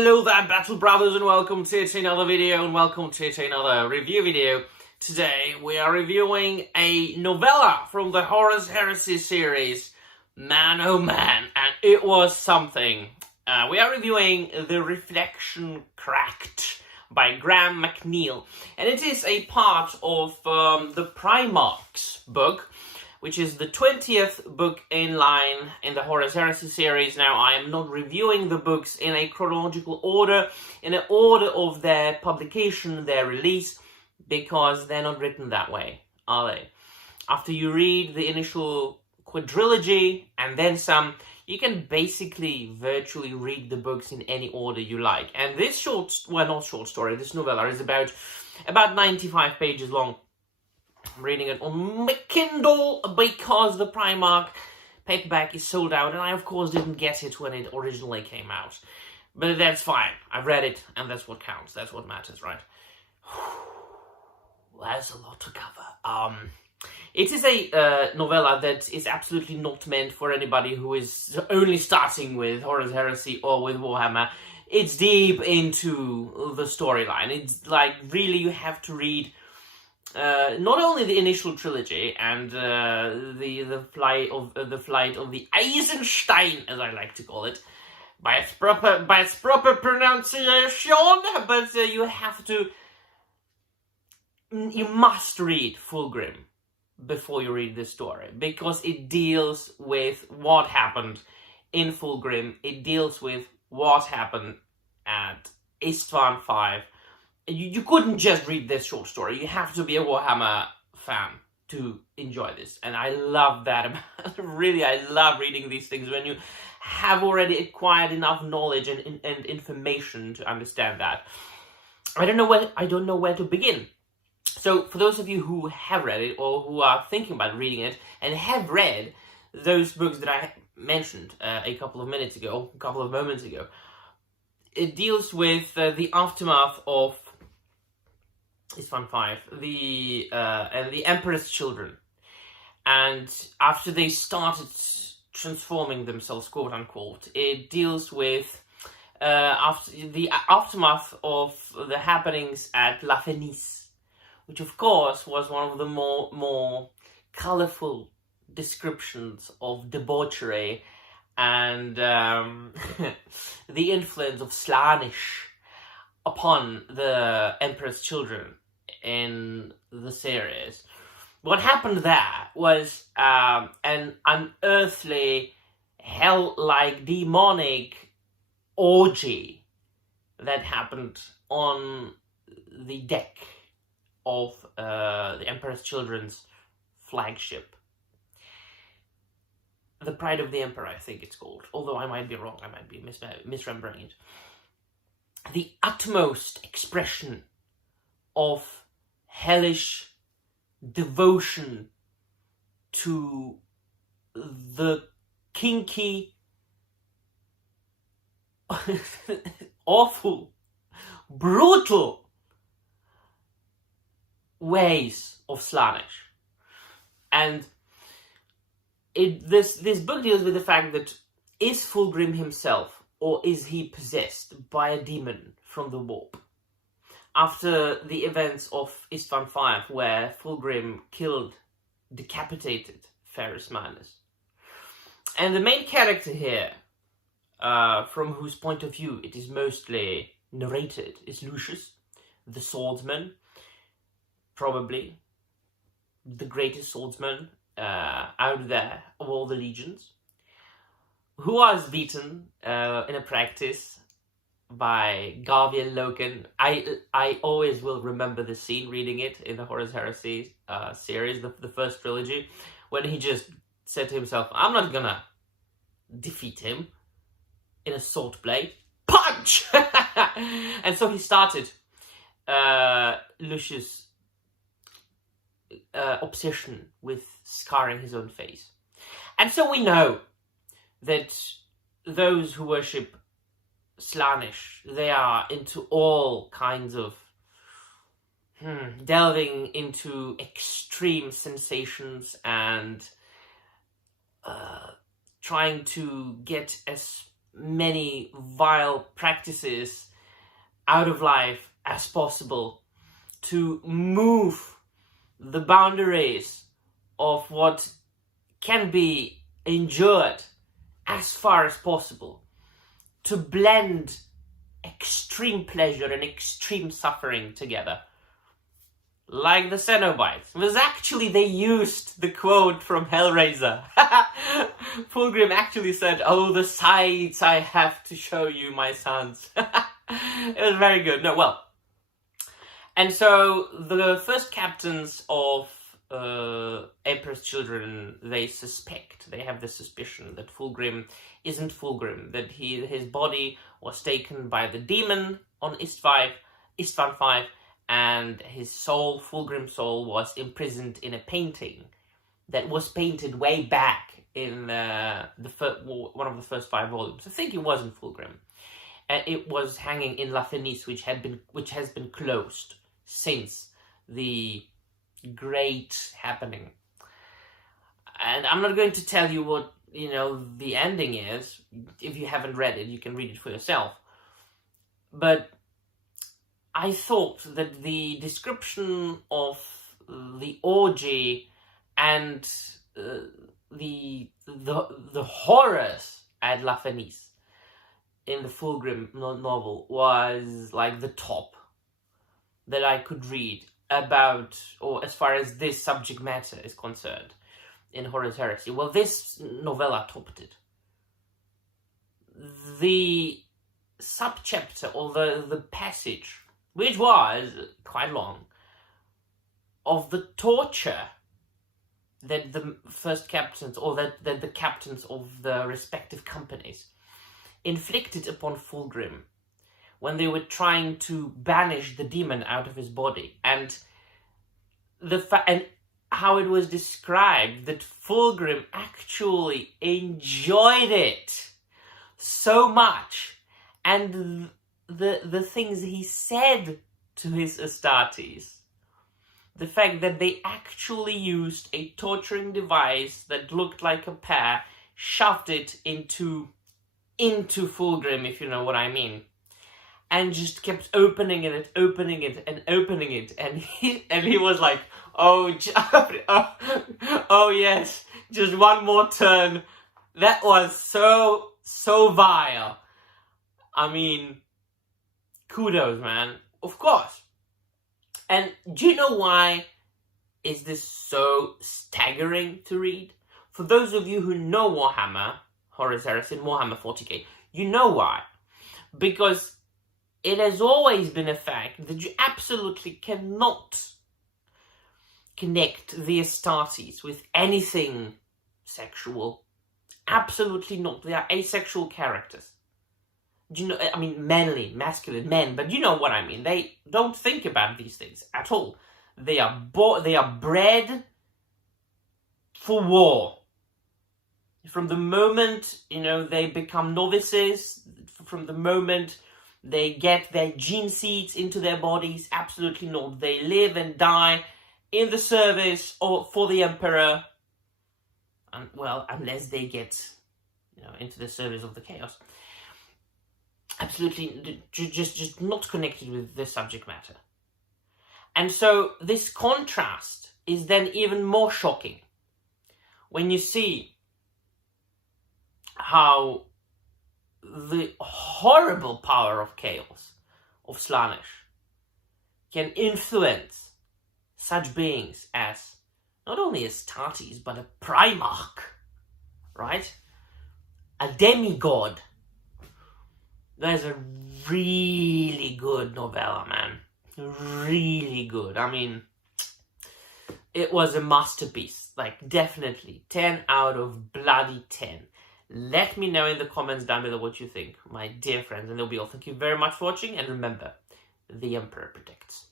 Hello there, Battle Brothers, and welcome to another video, and welcome to another review video. Today, we are reviewing a novella from the Horus Heresy series, Man Oh Man, and it was something. We are reviewing The Reflection Cracked by Graham McNeill, and it is a part of the Primarch's book, which is the 20th book in line in the Horus Heresy series. Now, I am not reviewing the books in a chronological order, in an order of their publication, their release, because they're not written that way, are they? After you read the initial quadrilogy and then some, you can basically virtually read the books in any order you like. And this this novella is about 95 pages long. I'm reading it on my Kindle because the Primarch paperback is sold out, and I of course didn't get it when it originally came out. But that's fine. I've read it, and that's what counts. That's what matters, right? There's a lot to cover. It is a novella that is absolutely not meant for anybody who is only starting with Horus Heresy or with Warhammer. It's deep into the storyline. It's like, really, you have to read not only the initial trilogy and the flight of the Eisenstein, as I like to call it, by its proper pronunciation, but you must read Fulgrim before you read this story, because it deals with what happened in Fulgrim. It deals with what happened at Istvan 5. You couldn't just read this short story. You have to be a Warhammer fan to enjoy this. And I love that. Really, I love reading these things when you have already acquired enough knowledge and information to understand that. I don't know where to begin. So for those of you who have read it or who are thinking about reading it and have read those books that I mentioned a couple of moments ago, it deals with the aftermath of Istvan 5, and the Emperor's children. And after they started transforming themselves, quote unquote, it deals with after the aftermath of the happenings at La Fenice, which of course was one of the more colourful descriptions of debauchery and the influence of Slaanesh upon the Emperor's children in the series. What happened there was an unearthly, hell-like, demonic orgy that happened on the deck of the Emperor's children's flagship. The Pride of the Emperor, I think it's called. Although I might be wrong, I might be misremembering it. The utmost expression of hellish devotion to the kinky, awful, brutal ways of Slaanesh. And this book deals with the fact that, is Fulgrim himself, or is he possessed by a demon from the warp? After the events of Istvan 5, where Fulgrim decapitated Ferrus Manus. And the main character here, from whose point of view it is mostly narrated, is Lucius, the swordsman, probably the greatest swordsman out there of all the legions, who was beaten in a practice by Garviel Loken. I always will remember the scene reading it in the Horus Heresy series, the first trilogy, when he just said to himself, I'm not gonna defeat him in a sword blade. Punch! And so he started Lucius' obsession with scarring his own face. And so we know that those who worship Slaanesh, they are into all kinds of delving into extreme sensations and trying to get as many vile practices out of life as possible, to move the boundaries of what can be endured as far as possible, to blend extreme pleasure and extreme suffering together. Like the Cenobites. It was actually, they used the quote from Hellraiser. Fulgrim actually said, "Oh, the sights I have to show you, my sons." It was very good. No, well. And so the first captains of Emperor's Children, they have the suspicion that Fulgrim isn't Fulgrim, that his body was taken by the demon on Istvan 5, and his soul, Fulgrim's soul, was imprisoned in a painting that was painted way back in one of the first 5 volumes. I think it wasn't Fulgrim. It was hanging in La Fenice, which has been closed since the Great Happening. And I'm not going to tell you what, the ending is. If you haven't read it, you can read it for yourself. But I thought that the description of the orgy and the horrors at La Fenice in the Fulgrim novel was like the top that I could read about, or as far as this subject matter is concerned, in Horus Heresy. Well, this novella topped it. The subchapter, or the passage, which was quite long, of the torture that the first captains, or that the captains of the respective companies inflicted upon Fulgrim when they were trying to banish the demon out of his body, and and how it was described that Fulgrim actually enjoyed it so much, and the things he said to his Astartes, the fact that they actually used a torturing device that looked like a pear, shoved it into Fulgrim, if you know what I mean, and just kept opening it, and he was like, oh yes, just one more turn. That was so vile. I mean, kudos, man. Of course. And do you know why is this so staggering to read? For those of you who know Warhammer, Horus Heresy, and Warhammer 40k, you know why. Because it has always been a fact that you absolutely cannot connect the Astartes with anything sexual. Absolutely not. They are asexual characters. Do you know, I mean, manly, masculine men, but you know what I mean. They don't think about these things at all. They are bred for war. From the moment, they become novices, from the moment they get their gene seeds into their bodies, absolutely not. They live and die in the service or for the Emperor, and well, unless they get, into the service of the chaos. Absolutely, just not connected with the subject matter. And so this contrast is then even more shocking when you see how the horrible power of chaos, of Slaanesh, can influence such beings as not only Astartes, but a Primarch, right? A demigod. There's a really good novella, man. Really good. I mean, it was a masterpiece. Like, definitely. 10 out of bloody 10. Let me know in the comments down below what you think, my dear friends. And that'll be all. Thank you very much for watching. And remember, the Emperor protects.